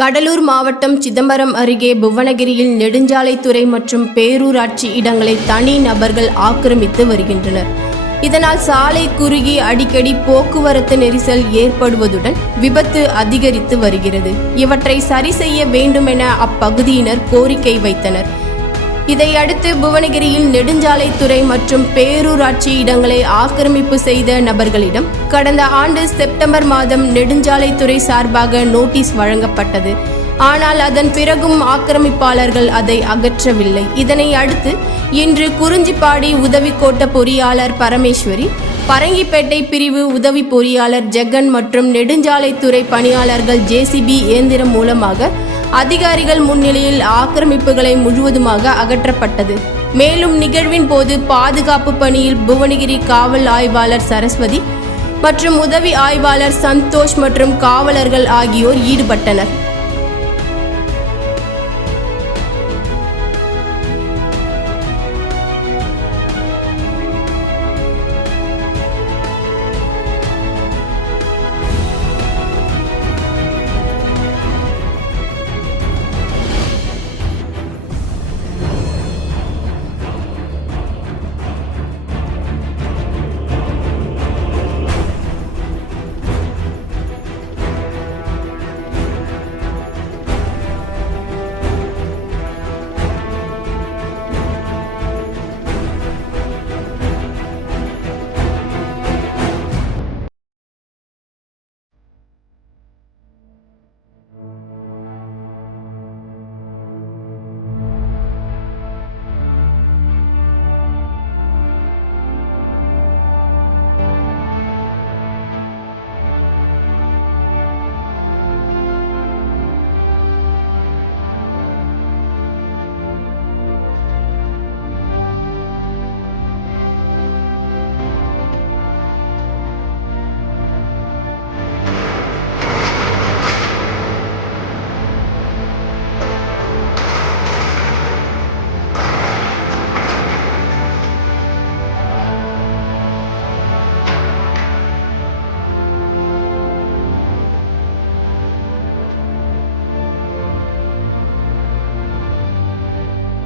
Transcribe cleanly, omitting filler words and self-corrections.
கடலூர் மாவட்டம் சிதம்பரம் அருகே புவனகிரியில் நெடுஞ்சாலைத்துறை மற்றும் பேரூராட்சி இடங்களை தனி நபர்கள் ஆக்கிரமித்து வருகின்றனர். இதனால் சாலை குறுகி அடிக்கடி போக்குவரத்து நெரிசல் ஏற்படுவதுடன் விபத்து அதிகரித்து வருகிறது. இவற்றை சரி செய்ய வேண்டுமென அப்பகுதியினர் கோரிக்கை வைத்தனர். இதையடுத்து புவனகிரியில் நெடுஞ்சாலைத்துறை மற்றும் பேரூராட்சி இடங்களை ஆக்கிரமிப்பு செய்த நபர்களிடம் கடந்த ஆண்டு செப்டம்பர் மாதம் நெடுஞ்சாலைத்துறை சார்பாக நோட்டீஸ் வழங்கப்பட்டது. ஆனால் அதன் பிறகும் ஆக்கிரமிப்பாளர்கள் அதை அகற்றவில்லை. இதனை அடுத்து இன்று குறிஞ்சிப்பாடி உதவி கோட்ட பொறியாளர் பரமேஸ்வரி, பரங்கிப்பேட்டை பிரிவு உதவி பொறியாளர் ஜெகன் மற்றும் நெடுஞ்சாலைத்துறை பணியாளர்கள் JCB இயந்திரம் மூலமாக அதிகாரிகள் முன்னிலையில் ஆக்கிரமிப்புகளை முழுவதுமாக அகற்றப்பட்டது. மேலும் நிகழ்வின் போது பாதுகாப்பு பணியில் புவனகிரி காவல் ஆய்வாளர் சரஸ்வதி மற்றும் உதவி ஆய்வாளர் சந்தோஷ் மற்றும் காவலர்கள் ஆகியோர் ஈடுபட்டனர்.